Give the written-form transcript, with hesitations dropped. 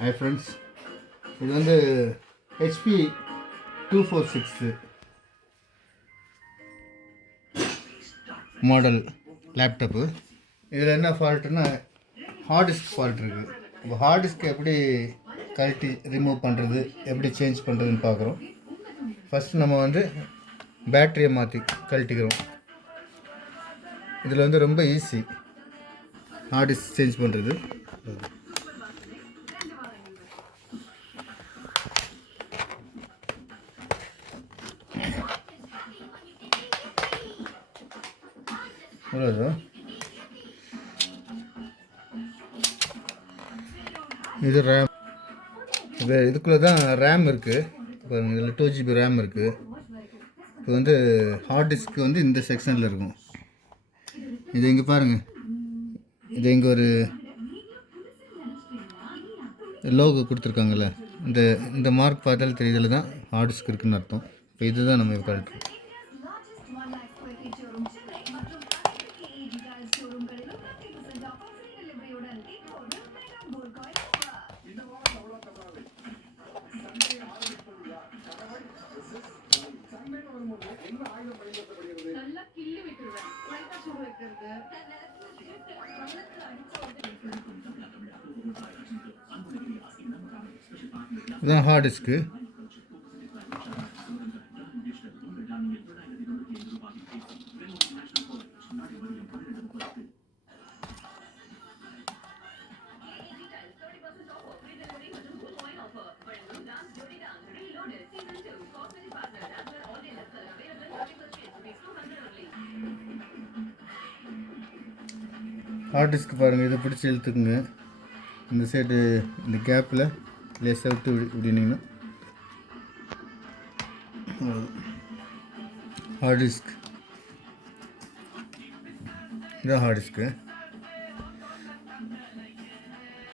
Hi friends, இது வந்து HP 246 model laptop. இதில் என்ன ஃபால்ட்டுன்னா ஹார்ட் டிஸ்க் ஃபால்ட் இருக்குது. இப்போ ஹார்ட் டிஸ்க் எப்படி கழட்டி ரிமூவ் பண்ணுறது, எப்படி சேஞ்ச் பண்ணுறதுன்னு பார்க்குறோம். ஃபஸ்ட்டு நம்ம வந்து பேட்டரியை மாற்றி கழட்டிக்கிறோம். இதில் வந்து ரொம்ப ஈஸி ஹார்ட் டிஸ்க் சேஞ்ச் பண்ணுறது. இது ரேம், இதுக்குள்ளே தான் ரேம் இருக்குது. இப்போ இதில் 2GB ரேம் இருக்குது. இப்போ வந்து ஹார்ட் டிஸ்க்கு வந்து இந்த செக்ஷனில் இருக்கும். இது இங்கே பாருங்கள், இது இங்கே ஒரு லோகோ கொடுத்துருக்காங்கல்ல, இந்த மார்க் பார்த்தாலும் தெரியுதில் தான் ஹார்ட் டிஸ்க் இருக்குதுன்னு அர்த்தம். இப்போ இதுதான் நம்ம கழட்டுறோம். இதுதான் ஹார்ட் டிஸ்க்கு. ஹார்ட் டிஸ்க் பாருங்கள், இதை பிடிச்சி இழுத்துக்குங்க. இந்த சைடு இந்த கேப்பில் லேசாக விட்டு விட்டிங்கன்னா ஹார்ட் டிஸ்க். இதான் ஹார்ட் டிஸ்க்கு.